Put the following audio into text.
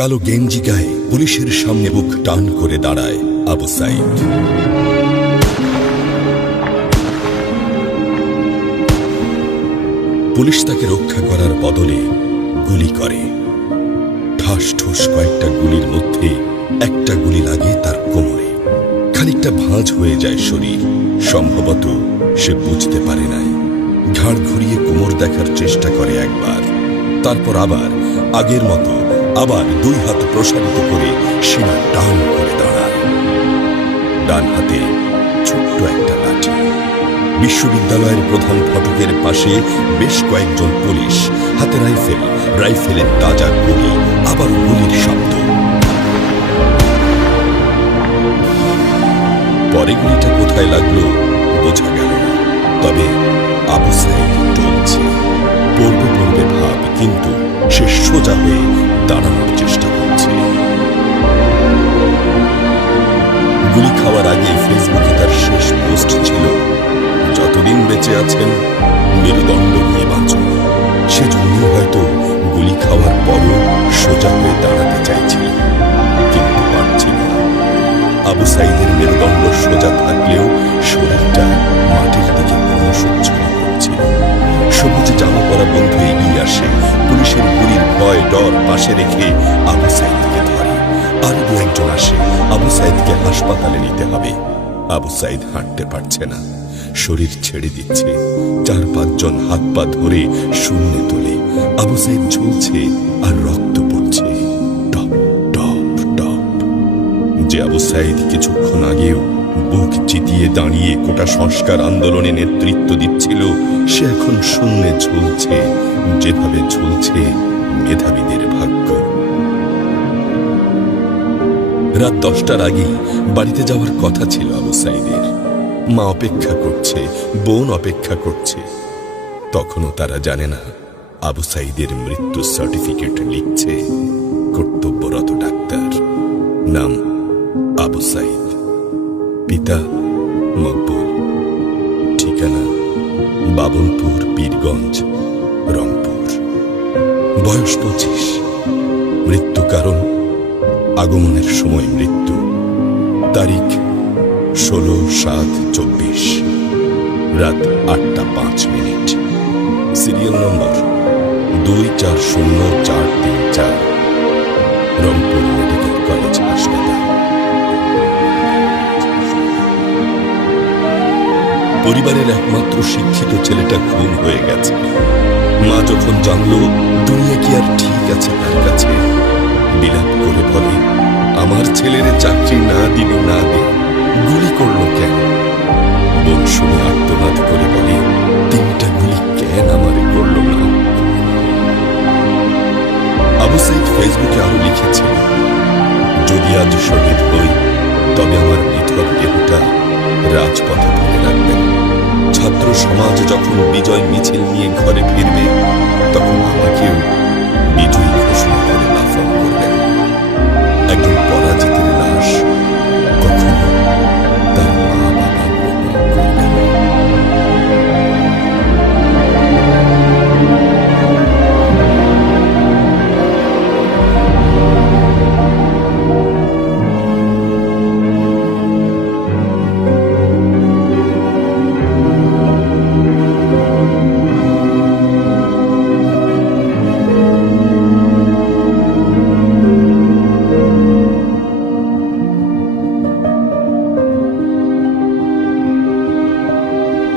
কালো গেঞ্জি গায়ে পুলিশের সামনে বুক টান করে দাঁড়ায় আবু সাইদ। পুলিশ তাকে রক্ষা করার বদলে গুলি করে। ঠাস ঠুস কয়েকটা গুলির মধ্যে একটা গুলি লাগে তার কোমরে। খানিকটা ভাঁজ হয়ে যায় শরীর। সম্ভবত সে বুঝতে পারে নাই। ঘাড় ঘুরিয়ে কোমর দেখার চেষ্টা করে একবার, তারপর আবার আগের মতো আবার দুই হাত প্রসারিত করে সীমা টান করে দাঁড়ায়। ডান হাতে ছোট্ট একটা লাঠি। বিশ্ববিদ্যালয়ের প্রধান ফটকের পাশে বেশ কয়েকজন পুলিশ, হাতে রাইফেল, রাইফেলের তাজা গুলি, আবার গুলির শব্দ। পরে গুলিটা কোথায় লাগলো বোঝা গেল না। তবে আবু সাইদ টলছে। পড়বে পড়বে ভাব, কিন্তু সে সোজা হয়ে দাঁড়ানোর চেষ্টা করছে। গুলি খাওয়ার আগে ফেসবুকে তার শেষ পোস্ট ছিল, যতদিন বেঁচে আছেন মেরুদণ্ড নিয়ে বাঁচুন। সেজন্যই হয়তো গুলি খাওয়ার পরও সোজা হয়ে দাঁড়াতে চাইছিল, কিন্তু পারছিল না। আবু সাইদের মেরুদণ্ড সোজা থাকলেও শরীরটা মাটির দিকে ক্রমশোচ্ছন্ন করছিল। সবুজ জামা পরা বন্ধু এগিয়ে আসে, পুলিশের গুলির ভয় ডর পাশে রেখে আবু সাইদকে ধরে। আর দু একজন আসে, আবু সাইদকে হাসপাতালে নিতে হবে। আবু সাইদ হাঁটতে পারছে না, শরীর ছেড়ে দিচ্ছে। 4-5 জন হাত পা ধরে শূন্যে তোলে। আবু সাইদ ঝুলছে আর রক্ত পড়ছে টপ টপ টপ। যে আবু সাইদ কিছুক্ষণ আগেও বুক চিতিয়ে দাঁড়িয়ে কোটা সংস্কার আন্দোলনে নেতৃত্ব দিচ্ছিল, সে এখন শূন্যে ঝুলছে, যেভাবে ঝুলছে মেধাবীদের ভাগ্য। রাত 10টার আগেই বাড়িতে যাওয়ার কথা ছিল আবু সাইদের। মা অপেক্ষা করছে, বোন অপেক্ষা করছে। তখনও তারা জানে না আবু সাইদের মৃত্যু সার্টিফিকেট লিখছে কর্তব্যরত ডাক্তার। নাম আবু সাইদ, পিতা মকবুল, ঠিকানা বাবনপুর, পীরগঞ্জ, রংপুর। বয়স 25। মৃত্যু কারণ আগমনের সময় মৃত্যু। তারিখ 16/7/24, রাত 8টা 5 minute. Serial number 240434, Rangpur medical college হাসপাতাল। পরিবারের একমাত্র শিক্ষিত ছেলেটা খুন হয়ে গেছে। মা যখন জানল দুনিয়া কি আর ঠিক আছে তার কাছে, বিলাপ করে বলে, আমার ছেলের চাকরি না দিলে না দে, গুলি করলো কেন? বোন শুনে আর্তনাদ করে বলে, 3টা গুলি কেন আমারে করলো না? আবু সাইদ ফেসবুকে আরো লিখেছিল, যদি আজ শহীদ হই তবে আমার নিথর দেহটা রাজপথে ফেলে রাখবেন। ছাত্র সমাজ যখন বিজয় মিছিল নিয়ে ঘরে ফিরবে, তখন আমাকেও বিজয়ী ঘোষণা করে